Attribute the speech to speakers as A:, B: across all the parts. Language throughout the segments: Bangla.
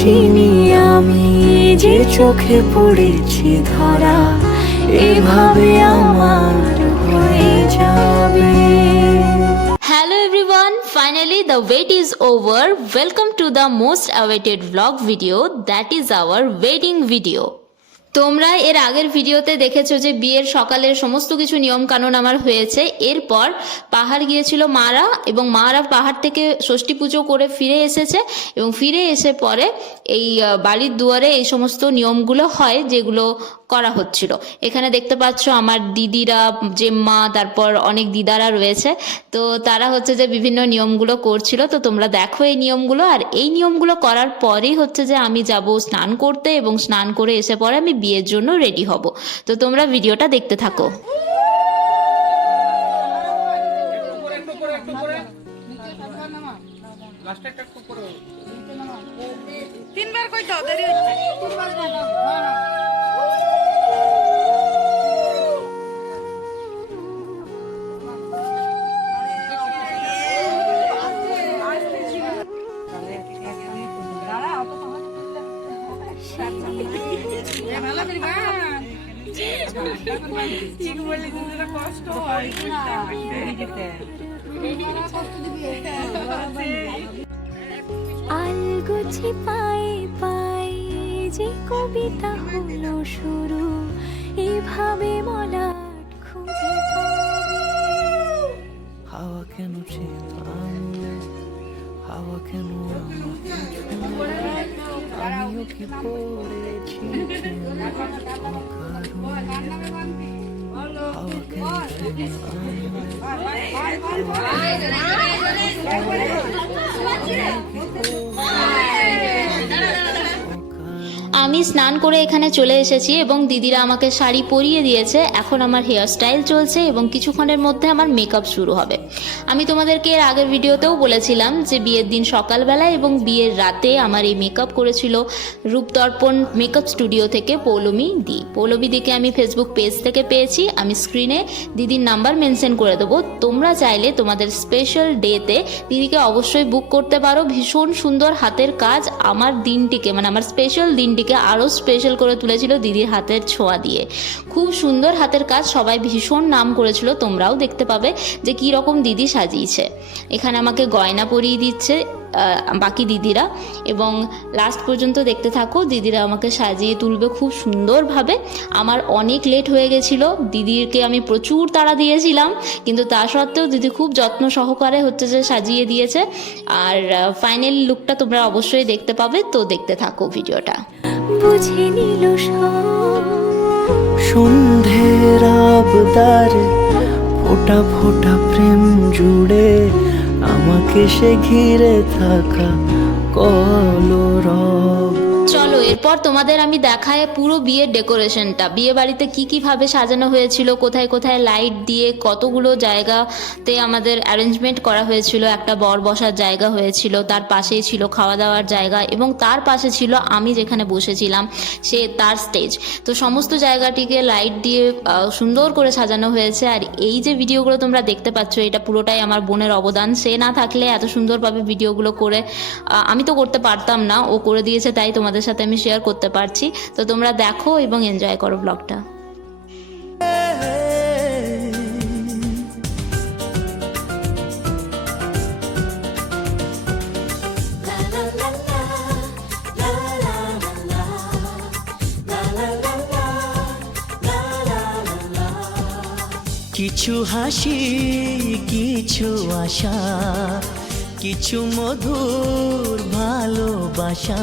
A: বুঝিনি আমি যে চোখে পড়েছি ধরা এভাবে আমার হয়ে যাবে
B: finally the wait is over. Welcome to the most awaited vlog video that is our wedding video. তোমরা এর আগের ভিডিওতে দেখেছ যে বিয়ের সকালের সমস্ত কিছু নিয়ম কানুন আমার হয়েছে। এরপর পাহাড় গিয়েছিল মারা এবং মারা পাহাড় থেকে ষষ্ঠী পুজো করে ফিরে এসেছে এবং ফিরে এসে পরে এই বাড়ির দুয়ারে এই সমস্ত নিয়মগুলো হয় যেগুলো করা হচ্ছিল। এখানে দেখতে পাচ্ছ আমার দিদিরা জেম্মা তারপর অনেক দিদারা রয়েছে। তো তারা হচ্ছে যে বিভিন্ন নিয়মগুলো করছিল। তো তোমরা দেখো এই নিয়মগুলো। আর এই নিয়মগুলো করার পরেই হচ্ছে যে আমি যাব স্নান করতে এবং স্নান করে এসে পরে আমি বিয়ের জন্য রেডি হব। তো তোমরা ভিডিওটা দেখতে থাকো।
C: তিনবার কইতো, দেরি হচ্ছে। ভালো ঠিক বললি হয়
A: আলগুছি পায়ে পায়ে যে কবিতা হলো শুরু, এভাবে মলাট খুঁজে হাওয়া কেন চেতাম হাওয়া কেন আমিও কি পড়েছি হাওয়া
B: আমি স্নান করে এখানে চলে এসেছি এবং দিদিরা আমাকে শাড়ি পরিয়ে দিয়েছে। এখন আমার হেয়ার স্টাইল চলছে এবং কিছুক্ষণের মধ্যে আমার মেকআপ শুরু হবে। আমি তোমাদেরকে এর আগের ভিডিওতেও বলেছিলাম যে বিয়ের দিন সকালবেলা এবং বিয়ের রাতে আমার এই মেকআপ করেছিল রূপদর্পণ মেকআপ স্টুডিও থেকে পৌলমি দি। পৌলমি দিকে আমি ফেসবুক পেজ থেকে পেয়েছি। আমি স্ক্রিনে দিদির নাম্বার মেনশন করে দেবো। তোমরা চাইলে তোমাদের স্পেশাল ডেতে দিদিকে অবশ্যই বুক করতে পারো। ভীষণ সুন্দর হাতের কাজ আমার দিনটিকে মানে আমার স্পেশাল দিনটিকে আরও স্পেশাল করে তুলেছিল দিদির হাতের ছোঁয়া দিয়ে। খুব সুন্দর হাতের কাজ, সবাই ভীষণ নাম করেছিল, তোমরাও দেখতে পাবে যে কী রকম দিদি সাজিয়েছে। এখানে আমাকে গয়না পরিয়ে দিচ্ছে বাকি দিদিরা এবং লাস্ট পর্যন্ত দেখতে থাকো, দিদিরা আমাকে সাজিয়ে তুলবে খুব সুন্দরভাবে। আমার অনেক লেট হয়ে গেছিল, দিদিকে আমি প্রচুর তাড়া দিয়েছিলাম, কিন্তু তা সত্ত্বেও দিদি খুব যত্ন সহকারে হচ্ছে যে সাজিয়ে দিয়েছে। আর ফাইনাল লুকটা তোমরা অবশ্যই দেখতে পাবে, তো দেখতে থাকো ভিডিওটা।
A: বুঝে নিল সন্ধের আবদার ফোটা ফোটা প্রেম জুড়ে আমাকে সে ঘিরে থাকা কলরব।
B: এরপর তোমাদের আমি দেখায় পুরো বিয়ের ডেকোরেশনটা। বিয়ে বাড়িতে কি কীভাবে সাজানো হয়েছিল, কোথায় কোথায় লাইট দিয়ে কতগুলো জায়গাতে আমাদের অ্যারেঞ্জমেন্ট করা হয়েছিল, একটা বর বসার জায়গা হয়েছিল, তার পাশেই ছিল খাওয়া দাওয়ার জায়গা এবং তার পাশে ছিল আমি যেখানে বসেছিলাম, সে তার স্টেজ তো সমস্ত জায়গাটিকে লাইট দিয়ে সুন্দর করে সাজানো হয়েছে আর এই যে ভিডিওগুলো তোমরা দেখতে পাচ্ছ, এটা পুরোটাই আমার বোনের অবদান। সে না থাকলে এত সুন্দরভাবে ভিডিওগুলো করে আমি তো করতে পারতাম না, ও করে দিয়েছে তাই তোমাদের সাথে আমি শেয়ার করতে পারছি। তো তোমরা দেখো এবং এনজয় করো ব্লগটা
A: কিছু হাসি, কিছু আশা, কিছু মধুর ভালোবাসা।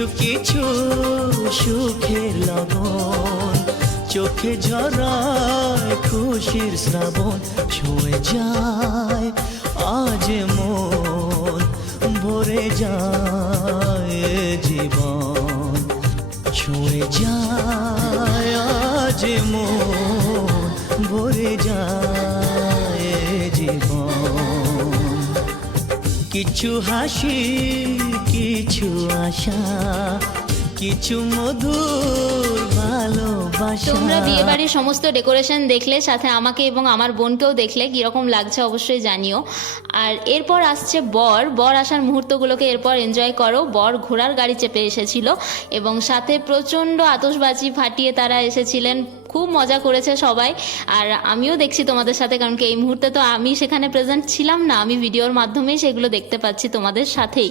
A: কিছু কিছু সুখের লবণ, চোখে ঝরায় খুশির শ্রাবণ, ছুঁয়ে যায় আজ মন, ভরে যায় জীবন, ছুঁয়ে যায় আজ মন, ভরে যায় জীবন। কিছু হাসি কিছু আশা, কিছু মধুর ভালোবাসা।
B: তোমরা বিয়ে বাড়ির সমস্ত ডেকোরেশন দেখলে, সাথে আমাকে এবং আমার বোনকেও দেখলে কীরকম লাগছে অবশ্যই জানিও। আর এরপর আসছে বর। বর আসার মুহূর্তগুলোকে এরপর এনজয় করো। বর ঘোড়ার গাড়ি চেপে এসেছিল এবং সাথে প্রচণ্ড আতশবাজি ফাটিয়ে তারা এসেছিলেন। খুব মজা করেছে সবাই। আর আমিও দেখছি তোমাদের সাথে, কারণ কি এই মুহূর্তে তো আমি সেখানে প্রেজেন্ট ছিলাম না। আমি ভিডিওর মাধ্যমেই সেগুলো দেখতে পাচ্ছি তোমাদের সাথেই।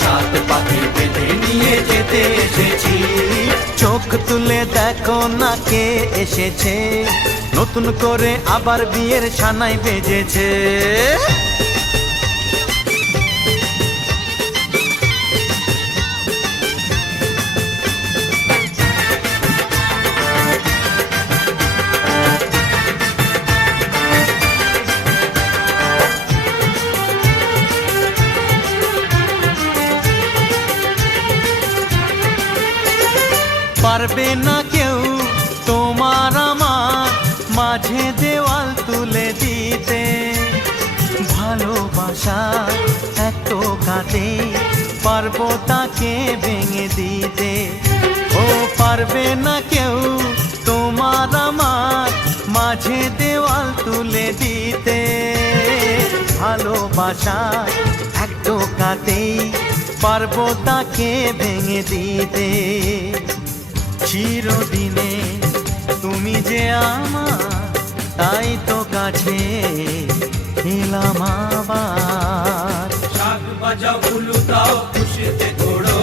D: সাত পাখি বেঁধে নিয়ে যেতে এসেছি। চোখ তুলে দেখো না কে এসেছে। নতুন করে আবার বিয়ের ছানায় বেজেছে। পারবে না কেউ। তোমার আমার মাঝে দেওয়াল তুলে দিতে। ভালোবাসা এত কাটে পারব তাকে ভেঙে দিতে। ও পারবে না কেউ তোমার আমার মাঝে দেওয়াল তুলে দিতে। ভালোবাসা এক কাটেই পারব তাকে ভেঙে দিতে। চিরদিনে তুমি যে আমার, তাই তো কাছে এলাম আবার।
E: শাক বাজা উলু দাও খুশিতে ঘোড়ো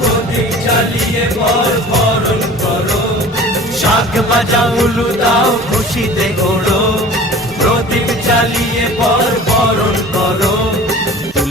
E: প্রদীপ জ্বালিয়ে বর বরণ করো।
D: শাক বাজা উলু দাও খুশিতে ঘোড়ো
E: প্রদীপ জ্বালিয়ে বর বরণ করো।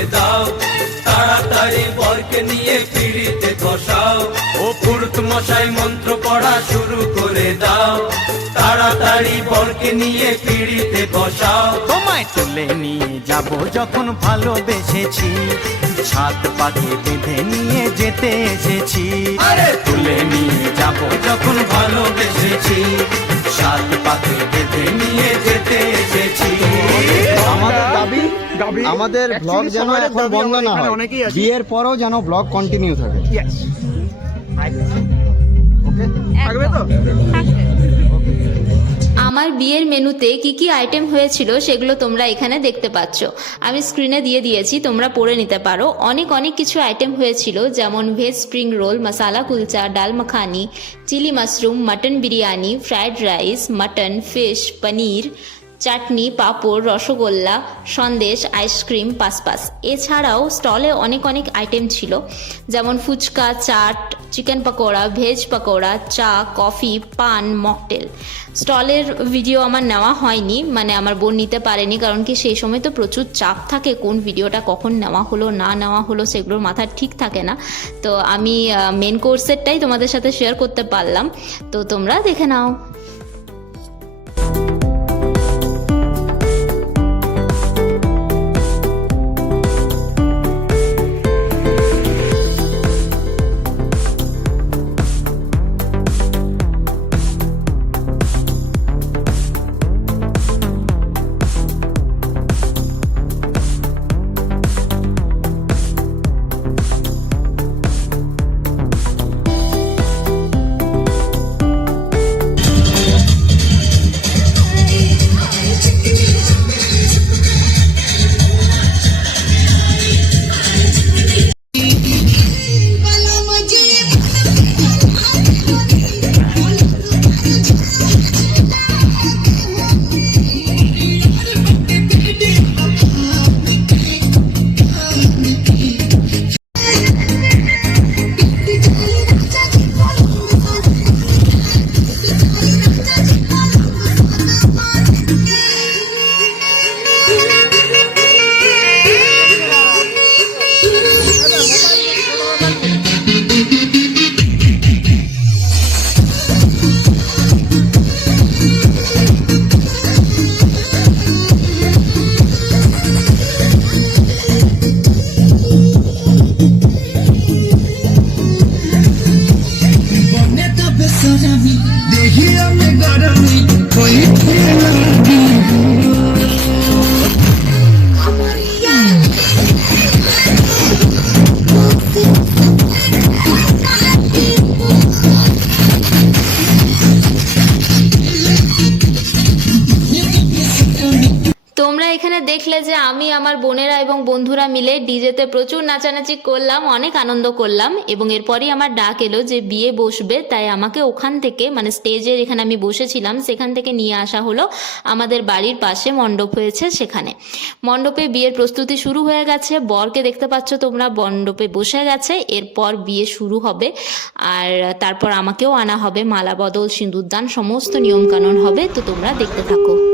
E: করে দাও তাড়াতাড়ি বরকে নিয়ে পিড়িতে বসাও। ও পুরুত মশাই মন্ত্র পড়া শুরু করে দাও। তাড়াতাড়ি বরকে নিয়ে পিড়িতে বসাও।
D: তোমায় তুলে নিয়ে যাব যখন ভালোবেসেছি। সাত পাখি বেঁধে নিয়ে যেতে এসেছি।
E: আরে!
D: তুলে নিয়ে যাব যখন ভালোবেসেছি। সাত পাখি বেঁধে নিয়ে যেতে এসেছি।
F: আমাদের আমাদের ব্লগ যেন এখন বন্ধ না হয় বিয়ের পরেও যেন ব্লগ কন্টিনিউ থাকে। ওকে
B: আমার বিয়ের মেনুতে কি কি আইটেম হয়েছিল সেগুলো তোমরা এখানে দেখতে পাচ্ছ। আমি স্ক্রিনে দিয়ে দিয়েছি তোমরা পড়ে নিতে পারো। অনেক অনেক কিছু আইটেম হয়েছিল যেমন veg spring roll masala kulcha dal makhani chilli mushroom mutton biryani fried rice mutton fish paneer chutney, papad, rasgulla, sandesh, ice cream, পাসপাস। এছাড়াও স্টলে অনেক অনেক আইটেম ছিল, যেমন ফুচকা, চাট, চিকেন পাকোড়া, ভেজ পাকোড়া, চা, কফি, পান, মকটেল। স্টলের ভিডিও আমার নেওয়া হয়নি মানে আমার বোন নিতে পারেনি, কারণ কি সেই সময় তো প্রচুর চাপ থাকে, কোন ভিডিওটা কখন নেওয়া হলো, না নেওয়া হলো, সেগুলোর মাথা ঠিক থাকে না। তো আমি মেন কোর্সেরটাই তোমাদের সাথে শেয়ার করতে পারলাম। তো তোমরা দেখে নাও।
C: বিয়েতে প্রচুর নাচানাচি করলাম, অনেক আনন্দ করলাম এবং এরপরই আমার ডাক এলো যে বিয়ে বসবে, তাই আমাকে ওখান থেকে মানে স্টেজের এখানে আমি বসেছিলাম, সেখান থেকে নিয়ে আসা হলো। আমাদের বাড়ির পাশে মণ্ডপ হয়েছে সেখানে। মণ্ডপে বিয়ের প্রস্তুতি শুরু হয়ে গেছে। বরকে দেখতে পাচ্ছ তোমরা, মণ্ডপে বসে গেছে, এরপর বিয়ে শুরু হবে। আর তারপর আমাকেও আনা হবে, মালা, বদল, সিঁদুরদান, সমস্ত নিয়মকানুন হবে, তো তোমরা দেখতে থাকো।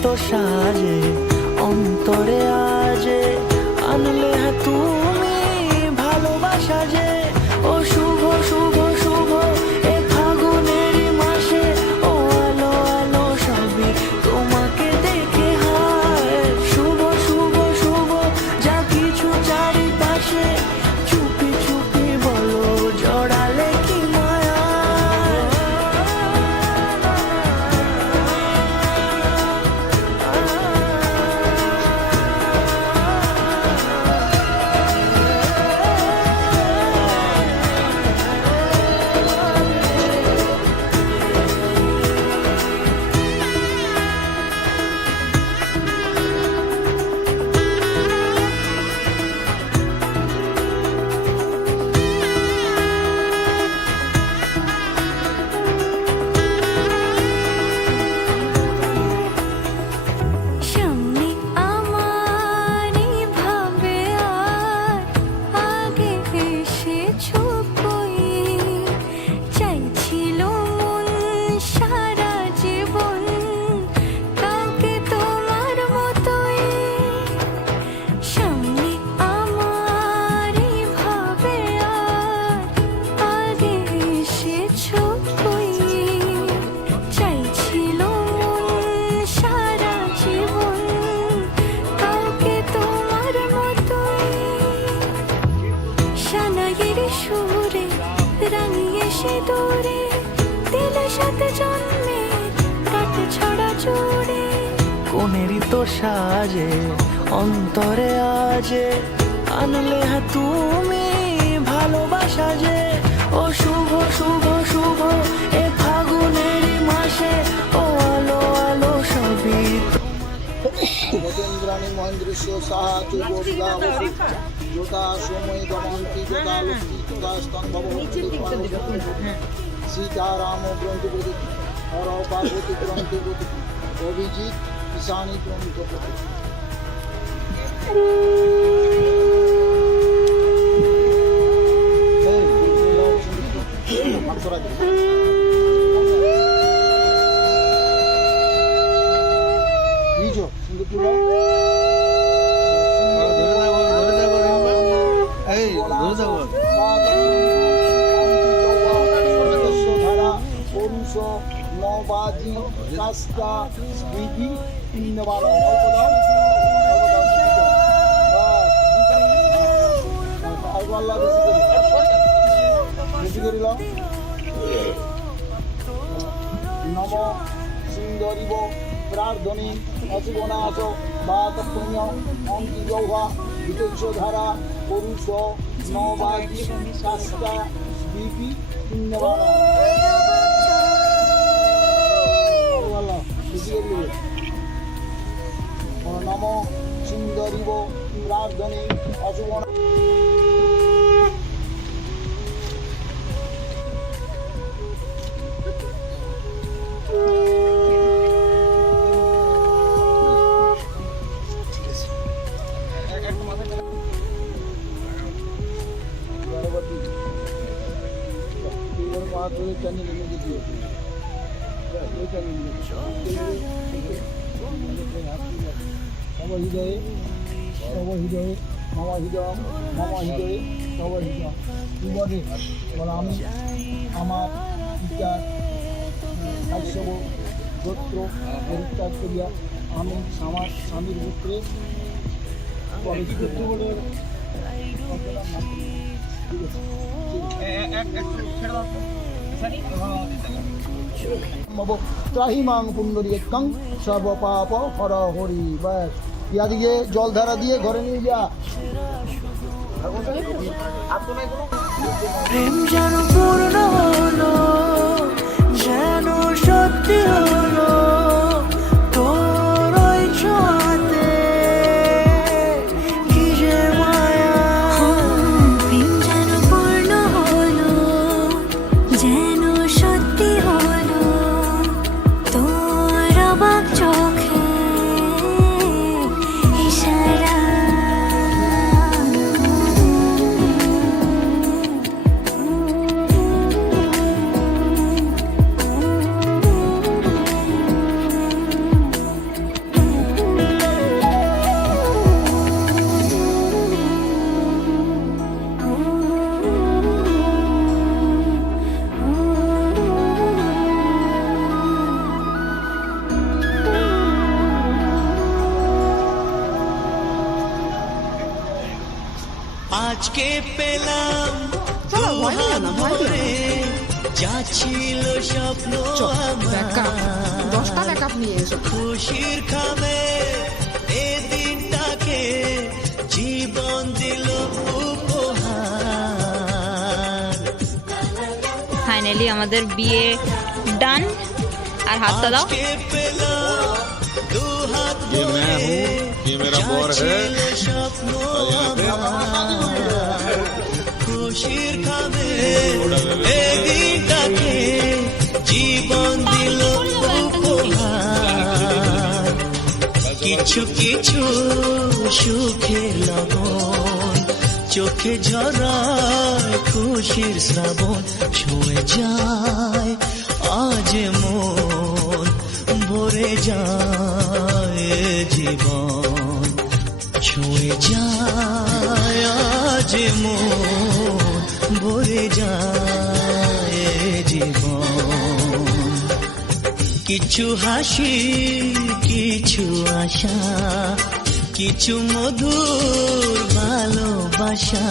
G: মুক্ত সাজে
H: অন্তরে আ
A: কোনেরই তো সাজে অন্তরে আজে। আনলে হ্যাঁ তুমি ভালোবাসা যে। ও শুভ শুভ শুভ এ ফাগুনেরই মাসে। ও আলো আলো সবই
I: সাহা সময় দমন্তি লক্ষ্মী তথা স্তম্ভবতী সীতারাম গ্রন্থপতি হর পার্বতী গ্রন্থপতি অভিজিৎ ঈশানী গ্রন্থপতি বুঝছ সিঙ্গাপুর এই ধরে যাব ধারা পুরুষ নবাজি কাস্তা স্মৃতি ইন্নবার অল্প দাও অল্প দাও স্মৃতি দাও। বাস, অল্প আল্লাহ বেশি করে বেশি করে নম সুন্দরিব প্রার্থনী অশুভনাশ আমি আমার পিতার গোত্র পরিত্যাগ করিয়া আমি আমার স্বামীর গোত্রে ত্রাহিমাং পুণ্ডরী একং সর্বপাপ হর হরি ব্যাস ইয়াদিকে জল ধারা দিয়ে ঘরে নিয়ে যা
A: প্রেম যেন পূর্ণ হলো যেন সত্যি হলো।
B: আমাদের বিয়ে ডান আর হাতটা দাও
A: আজকে পেলাম দু হাত
J: ये मैं हूँ ये मेरा बॉर है
A: স্বপ্ন আমার খুশির খামে এ দিনটাকে জীবন দিল উপহার কিছু কিছু সুখে লগন চোখে ঝরায় খুশির শ্রাবণ ছুঁয়ে যায়। আজ মন ভরে যায় জীবন ছুঁয়ে যায়। আজ মন ভরে যায় জীবন। কিছু হাসি, কিছু আশা কিছু মধুর ভালোবাসা।